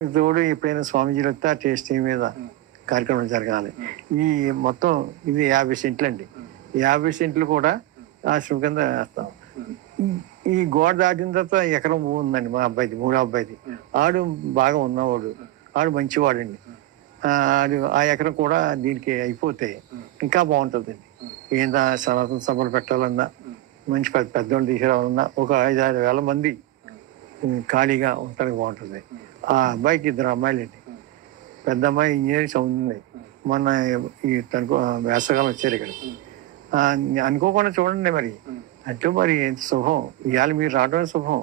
తోడు ఎప్పుడైనా స్వామీజీలు వస్తే ఆ టేస్టింగ్ మీద కార్యక్రమం జరగాలి. ఈ మొత్తం ఇది 50 సెంట్లు అండి. 50 సెంట్లు కూడా ఆశ్రమం కింద వేస్తాం. ఈ గోడ దాటిన తర్వాత ఎకరం భూమి ఉందండి మా అబ్బాయిది, మూడో అబ్బాయిది. ఆడు బాగా ఉన్నవాడు, ఆడు మంచివాడండి. ఆడు ఆ ఎకరం కూడా దీనికి అయిపోతే ఇంకా బాగుంటుందండి. ఏందా సనాతన సభలు పెట్టాలన్నా, మంచి పెద్దోళ్ళు తీసుకురావాలన్నా ఒక 5-6 వేల మంది ఖాళీగా ఉండడానికి బాగుంటుంది. ఆ అబ్బాయికి 2 అమ్మాయిలండి. పెద్ద అమ్మాయి ఇంజనీరింగ్ చదువుతుంది. మొన్న ఈ తనకు వేసవకాలం వచ్చారు ఇక్కడ. అనుకోకుండా చూడండి మరి, అంటే మరి శుభం, ఇవాళ మీరు రావడమే శుభం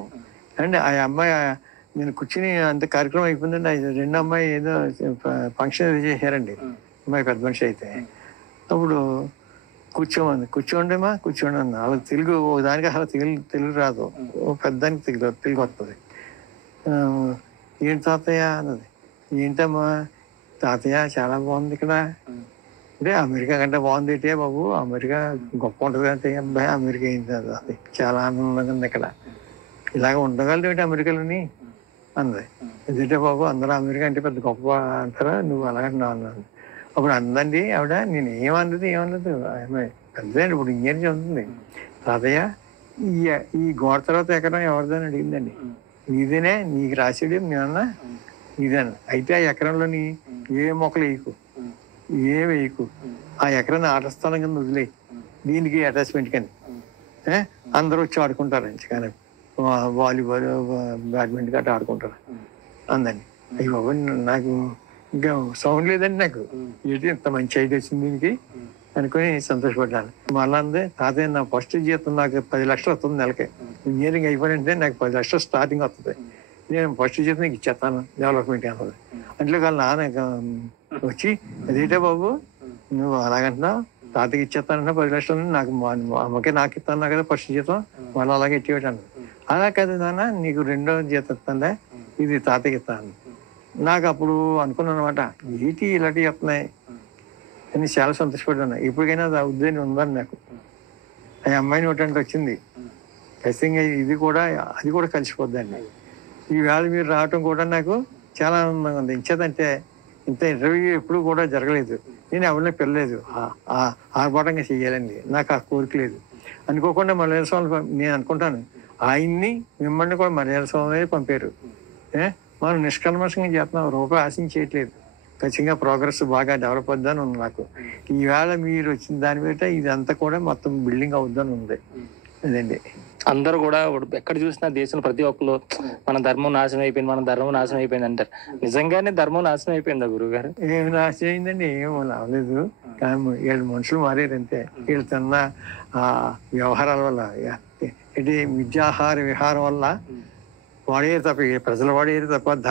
అండి. ఆ అమ్మాయి నేను కూర్చుని అంత కార్యక్రమం అయిపోయిందండి. 2 అమ్మాయి ఏదో ఫంక్షన్ ఏదో చేశారండి. అమ్మాయి పెద్ద మనిషి అయితే అప్పుడు కూర్చోండి అమ్మా కూర్చోండి అన్న. వాళ్ళకి తెలుగు దానికి అసలు తెలుగు రాదు, పెద్దానికి తెలుగు వస్తుంది. ఏంటి తాతయ్య అన్నది. ఏంటమ్మా తాతయ్య చాలా బాగుంది ఇక్కడ అంటే, అమెరికా కంటే బాగుంది ఏంటే బాబు, అమెరికా గొప్ప ఉంటుంది అంటే. అబ్బాయి అమెరికా ఏంటి అది చాలా ఆనందంగా ఉంది ఇక్కడ, ఇలాగ ఉండగలదు ఏంటి అమెరికాలోని అన్నది. ఎందుకంటే బాబు అందరూ అమెరికా అంటే పెద్ద గొప్ప అంటారా, నువ్వు అలాగంటున్నావు అన్నది. అప్పుడు అందండి ఆవిడ, నేను ఏమనలేదు పెద్దదండి, ఇప్పుడు ఇంజనీరింగ్ చదువుతుంది. తాతయ్య ఈ గోడ తర్వాత ఎకరం ఎవరిదని అడిగిందండి. నీదేనే, నీకు రాసాడు నేనన్నా నీదన్న. అయితే ఆ ఎకరంలోని ఏ మొక్కలు వేయకు, వేయకు, ఆ ఎకరాన్ని ఆట స్థలం కింద వదిలే, దీనికి అటాచ్మెంట్ కానీ అందరూ వచ్చి ఆడుకుంటారండి. కానీ వాలీబాల్ బ్యాడ్మింటన్ గట్రా ఆడుకుంటారు అందండి. అయ్యి బాబు నాకు ఇంకా సౌండ్ లేదండి, నాకు ఏంటి ఇంత మంచి ఐడియా వచ్చింది దీనికి అనుకుని సంతోషపడ్డాను. మళ్ళా అందే తాతయ్య నా ఫస్ట్ జీతం నాకు 10 లక్షలు వస్తుంది నెలకి. ఇంజనీరింగ్ అయిపోయిందంటే నాకు 10 లక్షలు స్టార్టింగ్ వస్తుంది, నేను ఫస్ట్ జీతం నీకు ఇచ్చేస్తాను డెవలప్మెంట్ అన్నది. అంటే వాళ్ళ నాన్న వచ్చి అదేంటే బాబు నువ్వు అలాగంటున్నావు, తాతకి ఇచ్చేస్తానంటే 10 లక్షలు నాకు అమ్మకే నాకు ఇస్తాను కదా ఫస్ట్ జీతం, మళ్ళీ అలాగే ఇచ్చేవాడు. అలా కదా నాన్న నీకు 2వ జీతం ఇస్తానులే, ఇది తాతకి ఇస్తాను. నాకు అప్పుడు అనుకున్నాను అనమాట, ఏంటి ఇలాంటివి చెప్తున్నాయి అని చాలా సంతోషపడ్డాను. ఇప్పటికైనా అది ఉద్దేశం ఉందని నాకు. ఆ అమ్మాయిని ఒకటి వచ్చింది ఖచ్చితంగా, అది కూడా కలిసిపోద్దండి. ఈవేళ మీరు రావటం కూడా నాకు చాలా ఆనందంగా ఉంది. ఇంచేదంటే ఇంత ఇంటర్వ్యూ ఎప్పుడు కూడా జరగలేదు, నేను ఎవరిని పిల్లలేదు, ఆర్భాటంగా చెయ్యాలండి, నాకు ఆ కోరిక లేదు. అనుకోకుండా మలయాళ స్వామి నేను అనుకుంటాను, ఆయన్ని మిమ్మల్ని కూడా మలయాళ స్వామి పంపారు. మనం నిష్కల్మషంగా చేస్తున్నాం, రూపాయి ఆశించేయట్లేదు. ఖచ్చితంగా ప్రోగ్రెస్ బాగా డెవలప్ అవుద్దని ఉంది నాకు. ఈవేళ మీరు వచ్చిన దాని మీద ఇదంతా కూడా మొత్తం బిల్డింగ్ అవుద్దని ఉంది. అదండి. అందరూ కూడా ఎక్కడ చూసినా దేశంలో ప్రతి ఒక్కరు మన ధర్మం నాశనం అయిపోయింది అంటారు. నిజంగానే ధర్మం నాశనం అయిపోయిందా గురువు గారు? ఏమి నాశనం అయిందండి, ఏమో అవ్వలేదు. కానీ వీళ్ళు మనుషులు మారారంతే. వీళ్ళు తిన్న వ్యవహారాల వల్ల, ఇది విద్యాహార విహారం వల్ల వాడేది తప్ప, ప్రజలు వాడేది తప్ప ధర్మం